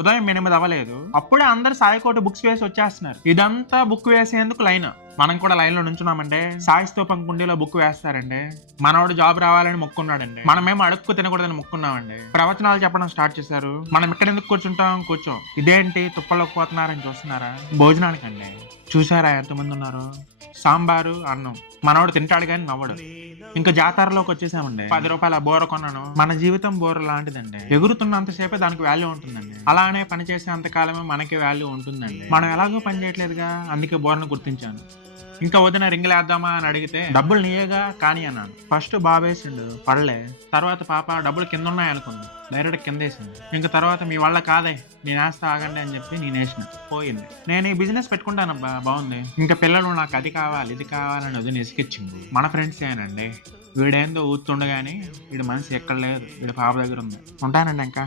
ఉదయం 8 అవ్వలేదు. అప్పుడే అందరూ సాయికోటి బుక్స్ వేసి వచ్చేస్తున్నారు. ఇదంతా బుక్ వేసేందుకు లైన్. మనం కూడా లైన్‌లో నుంచున్నామండి. సాయి స్తూపం కుండీలో బుక్ వేస్తారండి. మనోడు జాబ్ రావాలని మొక్కున్నాడండి. మనమేమో అడుక్కు తినకూడదని మొక్కున్నామండి. ప్రవచనాలు చెప్పడం స్టార్ట్ చేశారు. మనం ఇక్కడెందుకు కూర్చుంటాం? కూర్చోం. ఇదేంటి తుప్పల్లోకి పోతున్నారని చూస్తున్నారా? భోజనానికండి. చూసారా ఎంతమంది ఉన్నారో? సాంబారు, అన్నం. మనోడు తింటాడు గాని నవ్వడు. ఇంకా జాతరలోకి వచ్చేసామండి. ₹10 బోర కొన్నాను. మన జీవితం బోర లాంటిదండి. ఎగురుతున్నంత సేపే దానికి వాల్యూ ఉంటుందండి. అలానే పని చేసేంత కాలమే మనకి వాల్యూ ఉంటుందండి. మనం ఎలాగో పని చేయట్లేదుగా, అందుకే బోరను గుర్తించాను. ఇంకా వదిన రింగులేద్దామా అని అడిగితే డబ్బులు నీయేగా కానీ అన్నాను. ఫస్ట్ బాబేసిండు, పడలే. తర్వాత పాప డబ్బులు కింద ఉన్నాయి అనుకుంది, డైరెక్ట్ కింద వేసింది. ఇంకా తర్వాత మీ వల్ల కాదే, నేను వేస్తా ఆగండి అని చెప్పి నేను వేసిన, పోయింది. నేను ఈ బిజినెస్ పెట్టుకుంటానబ్బా, బాగుంది. ఇంకా పిల్లలు నాకు అది కావాలి ఇది కావాలని వదిన ఇసుకిచ్చింది. మన ఫ్రెండ్స్ ఏనండి. వీడేందో ఊతుండగాని వీడి మనసు ఎక్కడ లేదు, వీడి పాప దగ్గర ఉంది. ఉంటానండి ఇంకా.